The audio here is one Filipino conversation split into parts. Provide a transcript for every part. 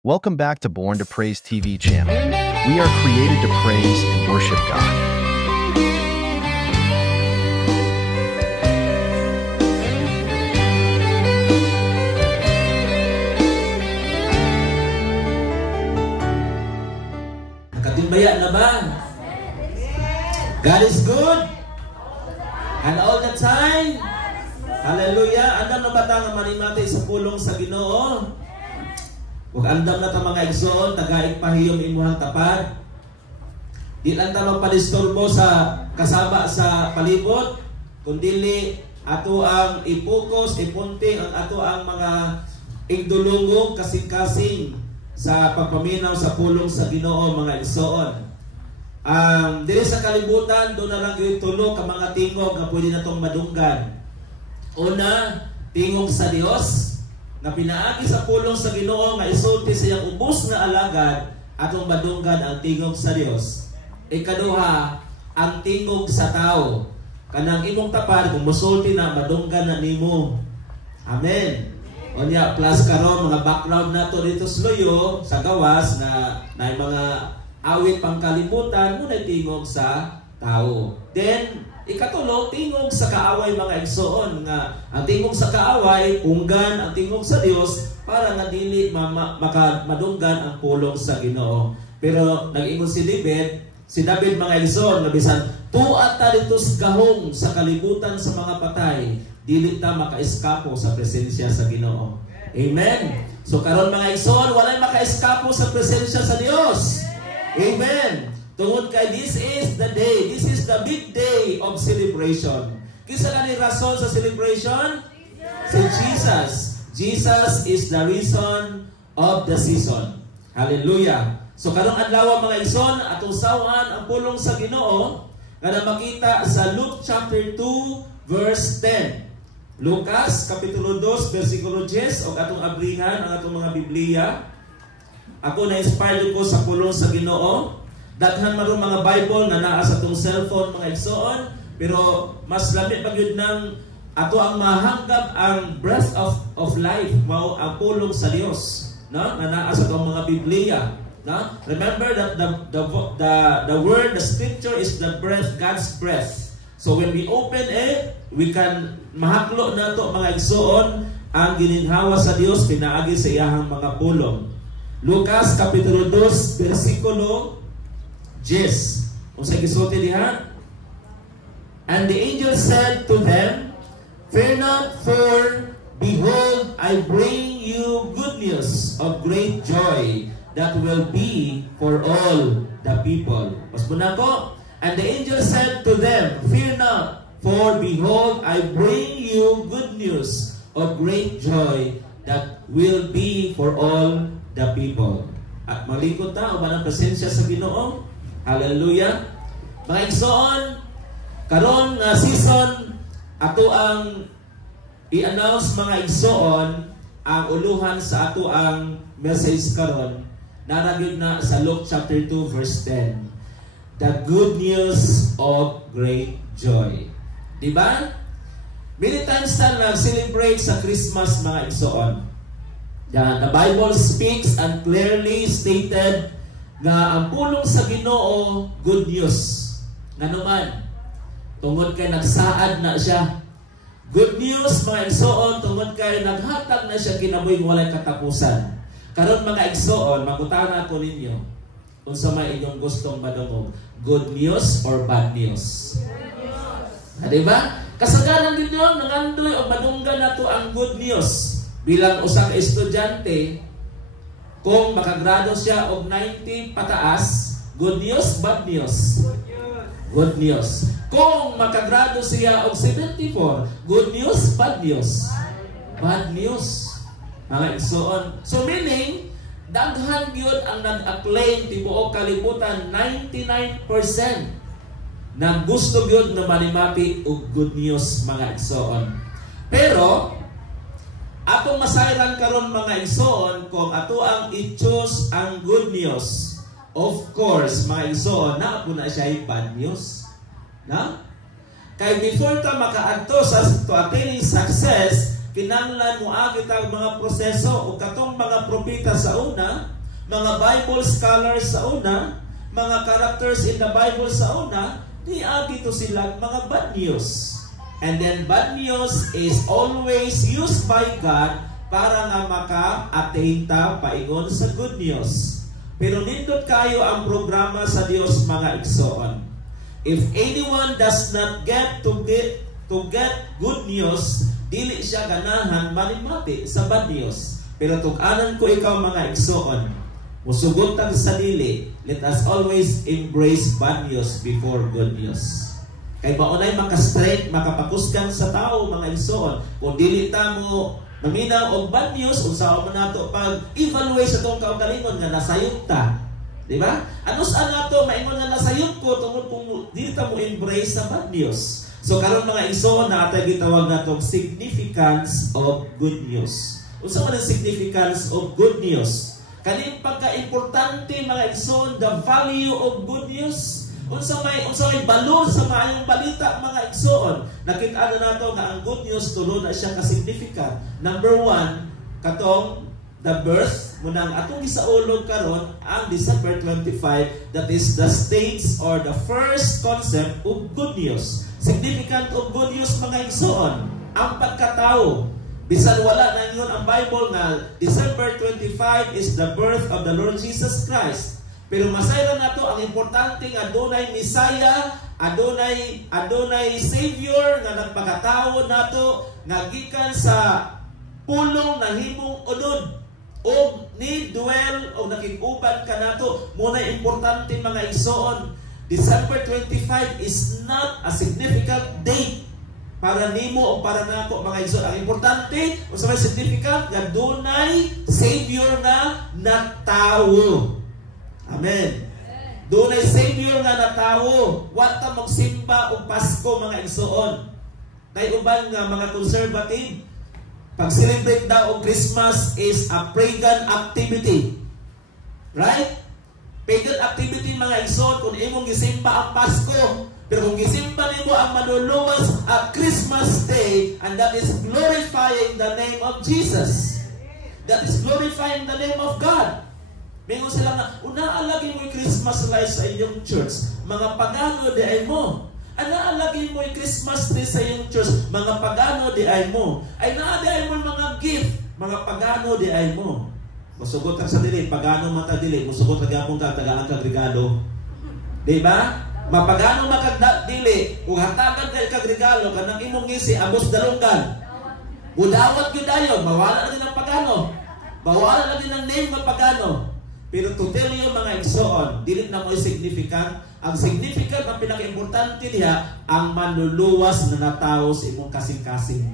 Welcome back to Born to Praise TV channel. We are created to praise and worship God. Nakatimbaya na ba? God is good. And all the time. Hallelujah. Andam na ba nga manimati sa pulong sa Ginoo? Ug andam na ta mga igsoon, tagaig pahiyom imuhang tapad. Di lang ta magpadisturbo sa kasaba sa palibot, kundili ato ang ipokus, ipunting ang ato ang mga igdulungog kasing-kasing sa pagpaminaw sa pulong sa Ginoo mga igsoon. Dili sa kalibutan, doon na lang yung tulo ka mga tingog na pwede na itong madunggan. Una, tingog sa Dios, na pinaagi sa pulong sa Ginoo nga isulti sa iyang ubos nga alagad atong madunggan ang tingog sa Dios. Ikaduha, ang tingog sa tao. Kanang imong tapad kung musulti na madunggan na nimo. Amen. Onya plus karon mga background nato dito sa Loyo sa gawas na mga awit pangkalimutan mo na tingog sa tao. Then ikatulo, tingog sa kaaway mga igsoon nga ang tingog sa kaaway, punggan ang tingog sa Dios para nga dili madunggan ang pulong sa Ginoo. Pero nag-ingon si David mga igsoon nga bisan tuat ta dito sa gahong sa kalibutan sa mga patay, dili ta makaeskapo sa presensya sa Ginoo. Amen. So karon mga igsoon, walay makaeskapo sa presensya sa Dios. Amen. Tungod kay this is the day, this is the big day of celebration. Kisa na ni rason sa celebration? Si Jesus. Jesus is the reason of the season. Hallelujah. So karong adlaw mga igsoon, atong sawan ang pulong sa Ginoo nga makita sa Luke chapter 2 verse 10. Lucas kapitulo 2 bersikulo 10 og atong abrihan ang atong mga Biblia. Ako na-inspired ko sa pulong sa Ginoo. Daghan maron mga Bible na naa sa atong cellphone mga igsoon, pero mas lami pag yun ng ato ang mahanggap ang breath of life, mao ang pulong sa Dios, no? Na naa sa atong mga Biblia, no? Remember that the word, the scripture is the breath, God's breath. So when we open it, we can mahaklo nato mga igsoon ang gininhawa sa Dios pinaagi sa iyahang mga pulong. Lucas kapitulo 2 bersikulo 10. Unsay gisulti diha? And the angel said to them, "Fear not, for behold, I bring you good news of great joy that will be for all the people." Mas muna ko. And the angel said to them, "Fear not, for behold, I bring you good news of great joy that will be for all the people." At malikot ta o manang presensya sa Ginoo. Hallelujah. Mga igsoon, karon nga season ato ang i-announce mga igsoon ang uluhan sa ato ang message karon. Naragid na sa Luke chapter 2 verse 10. The good news of great joy. Diba? Many times na nag-celebrate sa Christmas mga igsoon. The Bible speaks and clearly stated nga ang pulong sa Ginoo good news. Nganuman, tungod kay nagsaad na siya. Good news mga igsoon tungod kay naghatag na siya kinabuhing walay katapusan. Karon mga igsoon, mangutana ko ninyo unsa may inyong gustong madungog, good news or bad news? Di ba? Kasagaran din yun, nangandoy o madunggan nato ang good news. Bilang usa ka estudyante, kung makagrado siya og 90 pataas, good news, bad news? Good news. Kung makagrado siya og 74, good news, bad news? Bad news. Mga igsoon. So meaning, daghan gyud ang nag-acclaim tibuok kalibutan, 99% na gusto gyud na manimati og good news mga igsoon. Pero atong masayran karon mga igsoon kung ato ang i-choose ang good news. Of course, mga igsoon, na po na siya bad news. Na? Kay before ka makaadto sa to attaining success, kinanglan mo agit ang mga proseso o katong mga propeta sa una, mga Bible scholars sa una, mga characters in the Bible sa una, di agito sila mga bad news. And then bad news is always used by God para nga maka-attain ta paingon sa good news. Pero nindot kayo ang programa sa Dios mga igsoon. If anyone does not get good news, dili siya ganahan manimati sa bad news. Pero tug-anan ko ikaw mga igsoon, musugot sa dili, let us always embrace bad news before good news. Kay maunay makastraight, makapakusgan sa tao mga igsoon. Kung dili ta mo naminaw og bad news, unsaon man nato pag-evaluate sa tong kaugalingon nga nasayop ta. Di ba? Ano saan nato maingon nga nasayop ko tungod kung dili ta mo embrace sa bad news. So karon mga igsoon na atay gitawag natong significance of good news. Unsa man ang significance of good news? Kaning pagka-importante mga igsoon, the value of good news. Unsa may balor sa maayong balita mga igsoon. Nakita na nato nga ang good news tulo na siya ka-significant. Number 1, katong the birth munang atong gisaulog karon ang December 25, that is the stage or the first concept of good news. Significant of good news mga igsoon, ang pagkatao. Bisan wala na yun ang Bible nga December 25 is the birth of the Lord Jesus Christ. Pero masayran nato ang importante nga adunay Messiah, adunay Savior nga nagpakatao nato nga gikan sa pulong na himong unod o ni duel o nakig-uban ka nato. Muna importante mga igsoon, December 25 is not a significant date para nimo o para nako mga igsoon. Ang importante o sa may significant nga dunay Savior nga natawo. Amen. Doon ay Savior nga natawo. Wa ta magsimba og Pasko mga igsoon. Kay uban nga mga conservative, pag-celebrate daw og Christmas is a pagan activity. Right? Pagan activity mga igsoon kung imong gisimba ang Pasko. Pero kung gisimba nimo ang manluluwas at Christmas Day, and that is glorifying the name of Jesus. That is glorifying the name of God. Mingon sila nga, unaalagin mo yung Christmas lights sa inyong church. Mga pagano di ay mo. Anaalagin mo yung Christmas tree sa iyong church. Mga pagano di ay mo. Ay naadi ay mo mga gift. Mga pagano di ay mo. Musugot ka sa dili. Pagano mata dili. Musugot ka gyapon ka tagaan kag regalo. Di ba? Mapagano makagda dili. Kung hatagan kay kag regalo kanang imong ngisi abos dalunggan. Budawat gyud ayo. Bawala na din ang pagano. Bawala na din ang name ng pagano. Pero to tell you mga igsoon, dili na mo significant. Ang significant, ang pinaka-importante diha, ang manluluwas na natawo sa imong kasing-kasing.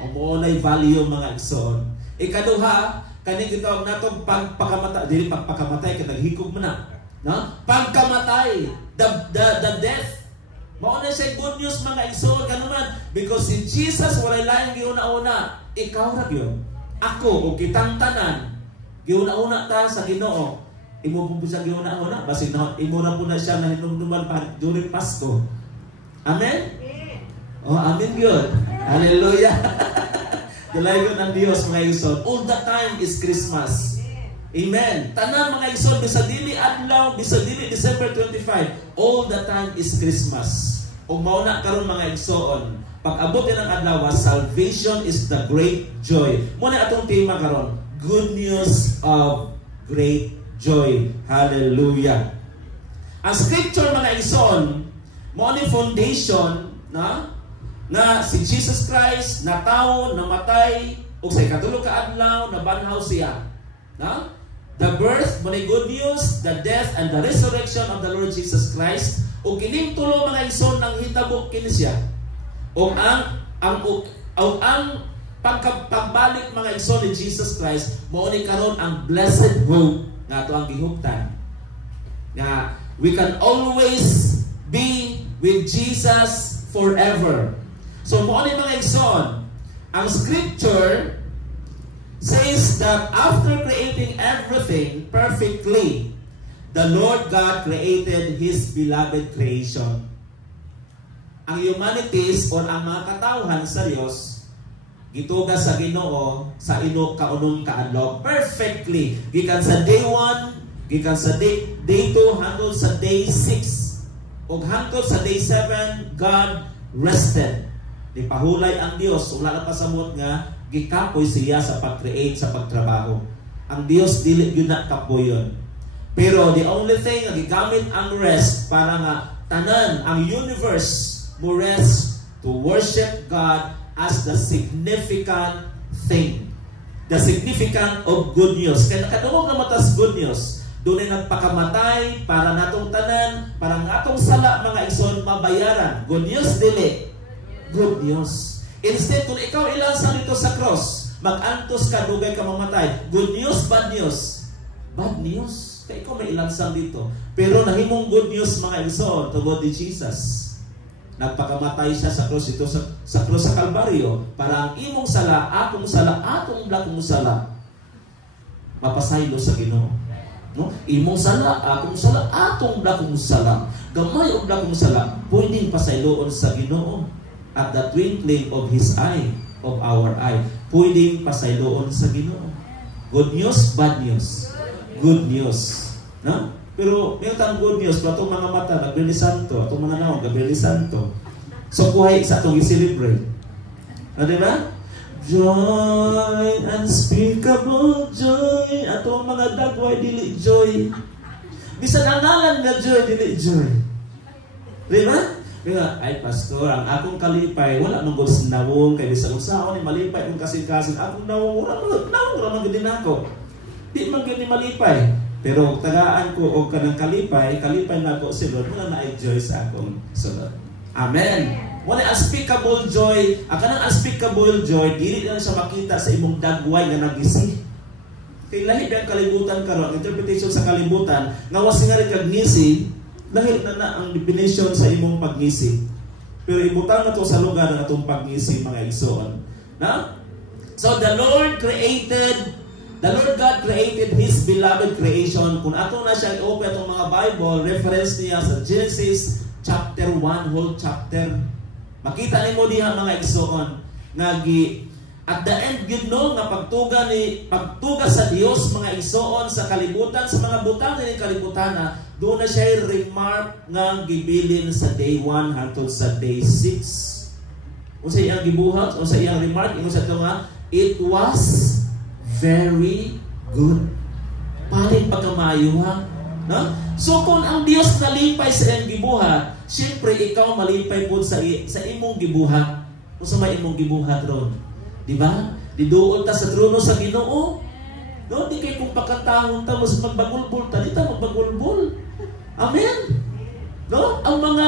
O mo na value mga igsoon. Ikaduha, kaning gitawag natong pagpakamatay, dili pagpakamatay kay naghikog mo na. No? Pagkamatay, the death. Mao na siya good news mga igsoon kanuman, because si Jesus walay lain giuna-una, ikaw ra gyud. Ako o kitang tanan giuna-una ta sa Ginoo. Imo po sa giuna-una basin na imo na po na siya na hinumduman pa during Pasko. Amen? Oh, amen gyud. Hallelujah. Dalayon ng Dios mga igsoon. All the time is Christmas. Amen. Tanan mga igsoon bisa dili adlaw, bisa dili December 25. All the time is Christmas. Ug mao na karon mga igsoon. Pag-abot din ang adlaw, salvation is the great joy. Mo na atong tema karon. Good news of great joy. Hallelujah. Ang scripture mga igsoon, mo ni foundation na si Jesus Christ natawo, namatay ug sa ikatulo ka adlaw nabanhaw siya. The birth mo ni good news, the death and the resurrection of the Lord Jesus Christ. Ug kining tulo mga igsoon nang hitabo kini siya. Ug ang pagkabalik mga igsoon ni Jesus Christ, mao ni karon ang blessed hope nga ato ang gihuptan. Nga we can always be with Jesus forever. So mao ni mga igsoon, ang scripture says that after creating everything perfectly, the Lord God created His beloved creation. Ang humanities or ang mga katawhan sa Diyos gitugas sa Ginoo sa ino kaunong kaadlaw perfectly gikan sa day 1 gikan sa day 2 hangtod sa day 6 ug hangtod sa day 7 God rested. Di pahulay ang Dios, wala na pasamot nga gikapoy siya sa pag-create sa pagtrabaho. Ang Dios dili gyud na kapoyon. Pero the only thing nga gigamit ang rest para nga tanan ang universe mo rest to worship God as the significant thing. The significant of good news. Kaya nakadungog na matas good news. Doon ay nagpakamatay para natong tanan, para nga atong sala mga igsoon mabayaran. Good news dili. Good news. Instead, kung ikaw ilansan dito sa cross, mag-antos ka, dugay ka mamatay. Good news, bad news? Bad news. Kaya ikaw may ilansan dito. Pero nahimong good news mga igsoon tungod ni Jesus. Nagpakamatay siya sa cross ito sa cross sa Kalbaryo para ang imong sala, atong blakong sala mapasaylo sa Ginoo. No? Imong sala, atong blakong sala. Gamay og blakong sala, pwedeng pasayloon sa Ginoo at the twinkling of His eye, of our eye. Pwedeng pasayloon sa Ginoo. Good news, bad news. Good news. No? Pero may tang good news, pa itong mga mata, Gabriel Santo, itong mga naong, Gabriel Santo. So, buhay sa itong i-celebrate. Diba? Joy, unspeakable joy. Atong mga dagway, dili joy. Bisan ang ngalan nga joy, dili joy. Diba? Diba? Ay, pastor, ang akong kalipay, wala mong gusto nawong, kaya bisan usaon, malipay kung kasing-kasing, akong nawong, wala mong din ako. Di man gani malipay. Pero tagaan ko o kanang kalipay na ko si Lord, muna na-enjoy sa akong sulod. Amen. Wala unspeakable joy. Ang kanang unspeakable joy, dili lang siya makita sa imong dagway nga nagisi. Kay lahi ang kalibutan karon, interpretation sa kalibutan, nga wasi nga rin kagngisi, lahi na ang definition sa imong pagngisi. Pero ibutang na to sa lugar na itong pagngisi mga igsoon. Na? So the Lord God created His beloved creation. Kung ato na siya i-open itong mga Bible, reference niya sa Genesis chapter 1, whole chapter. Makita ni mo diha mga igsoon. At the end, you know, nga pagtuga sa Dios mga igsoon sa kalibutan, sa mga butang ni kalibutan, doon na siya remark nga gibilin sa day 1 hangtod sa day 6. Unsa iyang gibuhat, unsa iyang remark, ingon sa ito nga, it was very good. Paling pagkamayo ha? No? So kung ang Dios nalipay sa iyang gibuhat, siyempre ikaw malipay po sa imong gibuhat. Kung sa may imong gibuhat ron. Diba? Diduol ta sa trono sa Ginoo. No? Di kay kung pakatahon ta, mas magbagulbul ta, di ta magbagulbul. Amen? No? Ang mga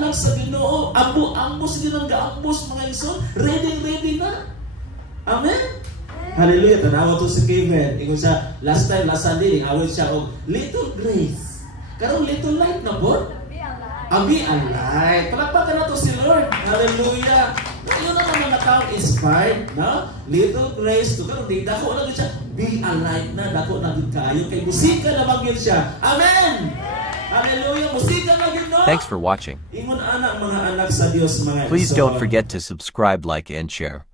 anak sa Ginoo, ambos din ang gaambos mga ison, ready na. Amen? Hallelujah. Tanawa to si Kevin. Ingon siya, last Sunday, awit siya og little grace. Karong little light na po? Abi ang light. Palakpakan na to si Lord. Hallelujah. Yun ang mga nakang inspired, no? Little grace to karong di dako lang siya. Be a light na dako na gid kayo kay musika na magin siya. Amen. Hallelujah. Musika na gid no. Thanks for watching. Ingon anak mga anak sa Dios mga Please don't forget to subscribe, like, and share.